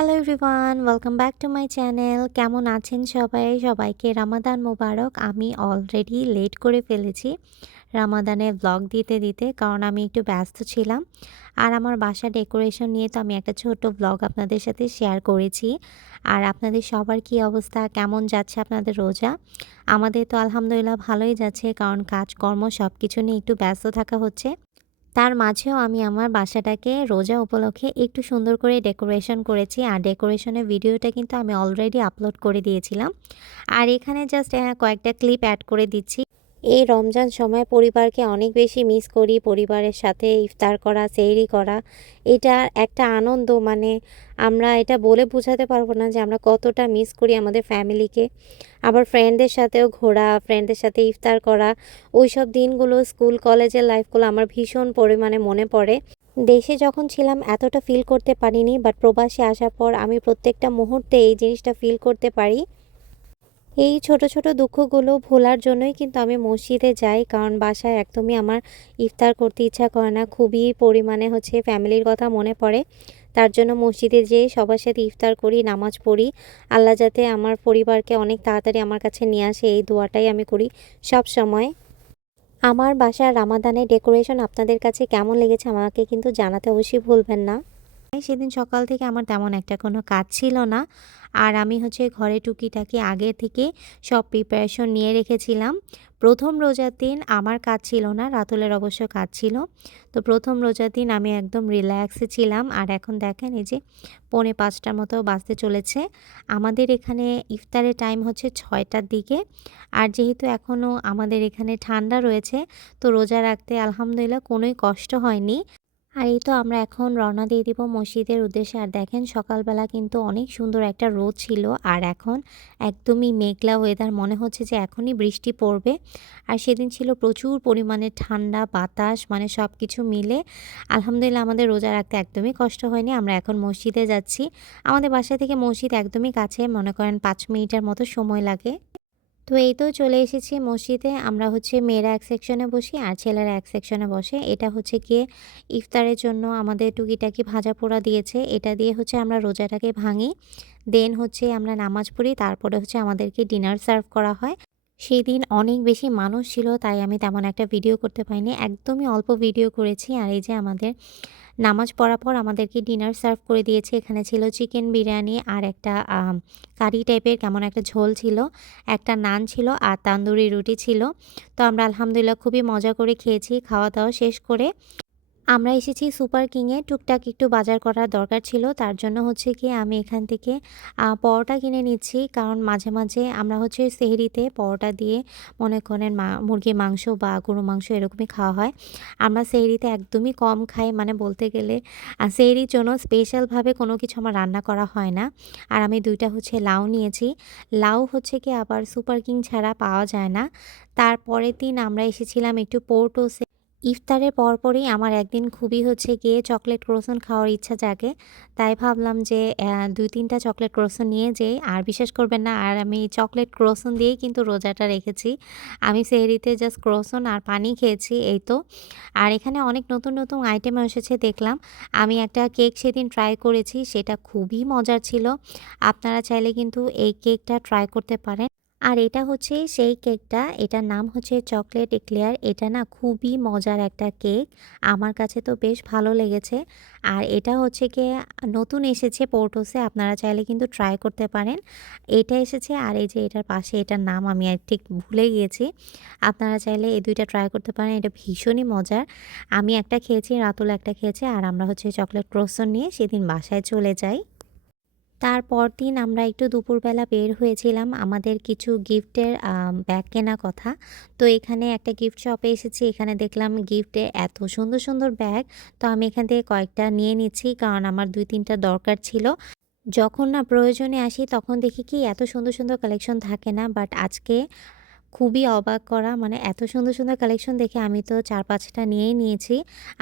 Hello everyone welcome back to my channel কেমন আছেন সবাই? সবাইকে রামাদান মোবারক আমি অলরেডি লেট করে ফেলেছি রামাদানের ব্লগ দিতে দিতে, কারণ আমি একটু ব্যস্ত ছিলাম। আর আমার বাসা ডেকোরেশন নিয়ে তো আমি একটা ছোট ব্লগ আপনাদের সাথে শেয়ার করেছি। আর আপনাদের সবার কি অবস্থা? কেমন যাচ্ছে আপনাদের রোজা? আমাদের তো আলহামদুলিল্লাহ ভালোই যাচ্ছে, কারণ কাজকর্ম সব কিছু নিয়ে একটু ব্যস্ত থাকা হচ্ছে। তার মাঝেও আমি আমার বাসাটাকে রোজা উপলক্ষে একটু সুন্দর করে ডেকোরেশন করেছি। আর ডেকোরেশনের ভিডিওটা কিন্তু আমি অলরেডি আপলোড করে দিয়েছিলাম। আর এখানে জাস্ট কয়েকটা ক্লিপ অ্যাড করে দিচ্ছি। এই রমজান সময় পরিবারকে অনেক বেশি মিস করি, পরিবারের সাথে ইফতার করা, সেহরি করা। এটা একটা আনন্দ মানে আমরা এটা বলে বোঝাতে পারব না যে আমরা কতটা মিস করি আমাদের ফ্যামিলিকে আবার ফ্রেন্ডদের সাথেও ঘোরা ফ্রেন্ডদের সাথে ইফতার করা ওই সব দিনগুলো স্কুল কলেজের লাইফগুলো আমার ভীষণ পরিমাণে মনে পড়ে। দেশে যখন ছিলাম এতটা ফিল করতে পারিনি বাট প্রবাসে আসার পর আমি প্রত্যেকটা মুহূর্তে এই জিনিসটা ফিল করতে পারি। এই ছোট ছোট দুঃখগুলো ভোলার জন্যই কিন্তু আমি মসজিদে যাই। কারণ বাসায় একদমই আমার ইফতার করতে ইচ্ছা করে না। খুবই পরিমাণে হচ্ছে ফ্যামিলির কথা মনে পড়ে। তার জন্য মসজিদে যেয়ে সবার সাথে ইফতার করি, নামাজ পড়ি। আল্লাহ যাতে আমার পরিবারকে অনেক তাড়াতাড়ি আমার কাছে নিয়ে আসে, এই দোয়াটাই আমি করি সব সময়। আমার বাসার রামাদানের ডেকোরেশন আপনাদের কাছে কেমন লেগেছে আমাকে কিন্তু জানাতে অবশ্যই ভুলবেন না। সেদিন সকাল থেকে আমার তেমন একটা কোনো কাজ ছিল না। আর আমি হচ্ছে ঘরে টুকিটাকি আগে থেকে সব প্রিপারেশন নিয়ে রেখেছিলাম। প্রথম রোজার দিন আমার কাজ ছিল না, রাতুলের অবশ্য কাজ ছিল। তো প্রথম রোজার দিন আমি একদম রিল্যাক্সে ছিলাম। আর এখন দেখেন এই যে পৌনে পাঁচটার মতো বাজতে চলেছে। আমাদের এখানে ইফতারের টাইম হচ্ছে ছয়টার দিকে। আর যেহেতু এখনও আমাদের এখানে ঠান্ডা রয়েছে, তো রোজা রাখতে আলহামদুলিল্লাহ কোনোই কষ্ট হয়নি। আর এই তো আমরা এখন রওনা দিয়ে দিব মসজিদের উদ্দেশ্যে। আর দেখেন সকালবেলা কিন্তু অনেক সুন্দর একটা রোদ ছিল। আর এখন একদমই মেঘলা ওয়েদার মনে হচ্ছে যে এখনই বৃষ্টি পড়বে। আর সেদিন ছিল প্রচুর পরিমাণে ঠান্ডা, বাতাস মানে সব কিছু মিলে। আলহামদুলিল্লাহ আমাদের রোজা রাখতে একদমই কষ্ট হয়নি। আমরা এখন মসজিদে যাচ্ছি। আমাদের বাসা থেকে মসজিদ একদমই কাছে, মনে করেন পাঁচ মিনিটের মতো সময় লাগে। তো এই তো চলে এসেছি মসজিদে। আমরা হচ্ছে মেয়েরা এক সেকশনে বসি আর ছেলেরা এক সেকশনে বসে। এটা হচ্ছে গিয়ে ইফতারের জন্য আমাদের টুকিটাকি ভাজা পোড়া দিয়েছে। এটা দিয়ে হচ্ছে আমরা রোজাটাকে ভাঙি। দেন হচ্ছে আমরা নামাজ পড়ি। তারপরে হচ্ছে আমাদেরকে ডিনার সার্ভ করা হয়। সেদিন অনেক বেশি মানুষ ছিল, তাই আমি তেমন একটা ভিডিও করতে পারিনি। একদমই অল্প ভিডিও করেছি আর এই যে আমাদের নামাজ পড়ার পর আমাদেরকে ডিনার সার্ভ করে দিয়েছে। এখানে ছিল চিকেন বিরিয়ানি আর একটা কারি টাইপের কেমন একটা ঝোল ছিল, একটা নান ছিল আর তান্দুরি রুটি ছিল। তো আমরা আলহামদুলিল্লাহ খুবই মজা করে খেয়েছি, খাওয়া দাওয়া শেষ করে আমরা এসেছি সুপার কিংয়ে। টুকটাক একটু বাজার করার দরকার ছিল। তার জন্য হচ্ছে কি, আমি এখান থেকে পরোটা কিনে নিচ্ছি। কারণ মাঝে মাঝে আমরা হচ্ছে সেহরিতে পরোটা দিয়ে মনে করেন মা, মুরগির মাংস বা গরু মাংস এরকমই খাওয়া হয়। আমরা সেহরিতে একদমই কম খাই। মানে বলতে গেলে সেহরির জন্য স্পেশালভাবে কোনো কিছু আমার রান্না করা হয় না। আর আমি দুইটা হচ্ছে লাউ নিয়েছি। লাউ হচ্ছে কি, আবার সুপার কিং ছাড়া পাওয়া যায় না। তারপরের দিন আমরা এসেছিলাম একটু পোর্টোসে ইফতারের পরপরই আমার একদিন খুবই হচ্ছে গিয়ে চকলেট ক্রোসন খাওয়ার ইচ্ছা জাগে। তাই ভাবলাম যে দুই তিনটা চকলেট ক্রোসন নিয়ে যেই। আর বিশ্বাস করবেন না, আর আমি চকলেট ক্রোসন দিয়েই কিন্তু রোজাটা রেখেছি। আমি সেহরিতে জাস্ট ক্রোসন আর পানি খেয়েছি, এই তো। আর এখানে অনেক নতুন নতুন আইটেম এসেছে, দেখলাম। আমি একটা কেক সেদিন ট্রাই করেছি, সেটা খুবই মজার ছিল। আপনারা চাইলে কিন্তু এই কেকটা ট্রাই করতে পারেন। আর এটা হচ্ছে সেই কেকটা, এটার নাম হচ্ছে চকলেট এক্লেয়ার। এটা না খুবই মজার একটা কেক, আমার কাছে তো বেশ ভালো লেগেছে। আর এটা হচ্ছে কি নতুন এসেছে পোর্টোসে, আপনারা চাইলে কিন্তু ট্রাই করতে পারেন। এটা এসেছে আর এই যে এটার পাশে এটার নাম আমি আর ঠিক ভুলে গিয়েছি। আপনারা চাইলে এই দুইটা ট্রাই করতে পারেন, এটা ভীষণই মজার। আমি একটা খেয়েছি, রাতুল একটা খেয়েছে, আর আমরা হচ্ছে চকলেট ক্রোসন নিয়ে সেদিন বাসায় চলে যাই। তারপর দিন আমরা একটু দুপুরবেলা বের হয়েছিলাম আমাদের কিছু গিফটের ব্যাগ কেনা কথা। তো এখানে একটা গিফট শপে এসেছি, এখানে দেখলাম গিফটে এত সুন্দর সুন্দর ব্যাগ। তো আমি এখান থেকে কয়েকটা নিয়ে নিচ্ছি কারণ আমার দুই তিনটা দরকার ছিল। যখন না প্রয়োজনে আসি তখন দেখি কি এত সুন্দর সুন্দর কালেকশন থাকে না বাট আজকে খুবই অবাক করা। মানে এত সুন্দর সুন্দর কালেকশন দেখে আমি তো চার পাঁচটা নিয়েই নিয়েছি।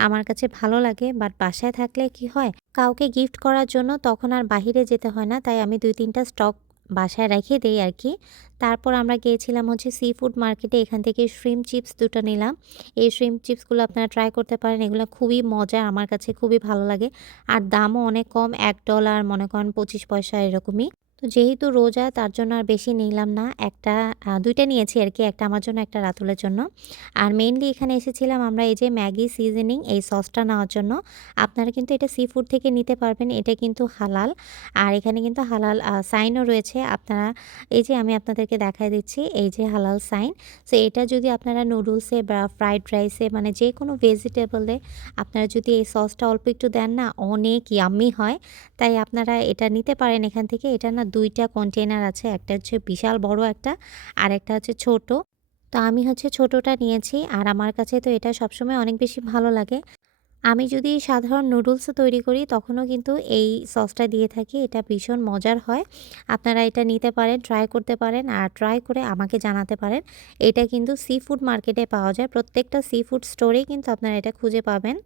আমার কাছে ভালো লাগে বাট বাসায় থাকলে কি হয়? কাউকে গিফট করার জন্য তখন আর বাহিরে যেতে হয় না, তাই আমি দুই তিনটা স্টক বাসায় রেখে দেই আর কি। তারপর আমরা গিয়েছিলাম হচ্ছে সি ফুড মার্কেটে এখান থেকে শ্রিম চিপস দুটো নিলাম। এই শ্রিম চিপসগুলো আপনারা ট্রাই করতে পারেন, এগুলো খুবই মজা আমার কাছে খুবই ভালো লাগে। আর দামও অনেক কম, এক ডলার মনে করেন পঁচিশ পয়সা, এরকমই। তো যেহেতু রোজা, তার জন্য আর বেশি নিলাম না। একটা দুইটা নিয়েছি আর কি, একটা আমার জন্য, একটা রাতুলের জন্য। আর মেইনলি এখানে এসেছিলাম আমরা এই যে ম্যাগি সিজনিং এই সসটা নেওয়ার জন্য। আপনারা কিন্তু এটা সি ফুড থেকে নিতে পারবেন, এটা কিন্তু হালাল। আর এখানে কিন্তু হালাল সাইনও রয়েছে। আপনারা, এই যে আমি আপনাদেরকে দেখাই দিচ্ছি, এই যে হালাল সাইন। সো এটা যদি আপনারা নুডলসে বা ফ্রাইড রাইসে মানে যে কোনো ভেজিটেবলে আপনারা যদি এই সসটা অল্প একটু দেন না, অনেক ইয়াম্মি হয়। তাই আপনারা এটা নিতে পারেন এখান থেকে। এটা না দুইটা কন্টেনার আছে, একটা হচ্ছে বিশাল বড় একটা আর একটা হচ্ছে ছোট। তো আমি হচ্ছে ছোটটা নিয়েছি আর আমার কাছে তো এটা সবসময় অনেক বেশি ভালো লাগে। আমি যদি সাধারণ নুডলসও তৈরি করি তখনও কিন্তু এই সসটা দিয়ে থাকি, এটা ভীষণ মজার হয়। আপনারা এটা নিতে পারেন ট্রাই করতে পারেন আর ট্রাই করে আমাকে জানাতে পারেন। এটা কিন্তু সি ফুড মার্কেটে পাওয়া যায়, প্রত্যেকটা সি ফুড স্টোরেই কিন্তু আপনারা এটা খুঁজে পাবেন।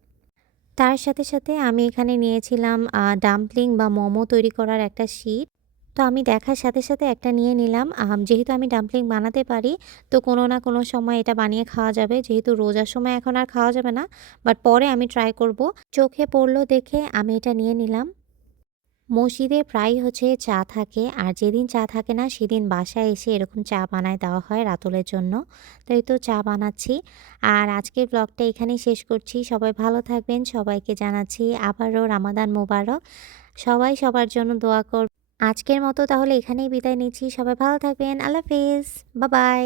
তার সাথে সাথে আমি এখানে নিয়েছিলাম ডাম্পলিং বা মোমো তৈরি করার একটা শিট তো আমি দেখার সাথে সাথে একটা নিয়ে নিলাম। যেহেতু আমি ডাম্পলিং বানাতে পারি, তো কোনো না কোনো সময় এটা বানিয়ে খাওয়া যাবে। যেহেতু রোজার সময় এখন আর খাওয়া যাবে না বাট পরে আমি ট্রাই করব। চোখে পড়ল দেখে আমি এটা নিয়ে নিলাম। মসজিদে প্রায় হচ্ছে চা থাকে, আর যেদিন চা থাকে না, সেদিন বাসায় এসে এরকম চা বানায় দেওয়া হয় রাতুলের জন্য। তো এই তো চা বানাচ্ছি। আর আজকের ব্লগটা এখানেই শেষ করছি। সবাই ভালো থাকবেন। সবাইকে জানাচ্ছি আবারও রামাদান মোবারক। সবাই সবার জন্য দোয়া কর আজকের মতো তাহলে এখানেই বিদায় নিচ্ছি। সবাই ভালো থাকবেন। আল্লাহ হাফেজ। বাই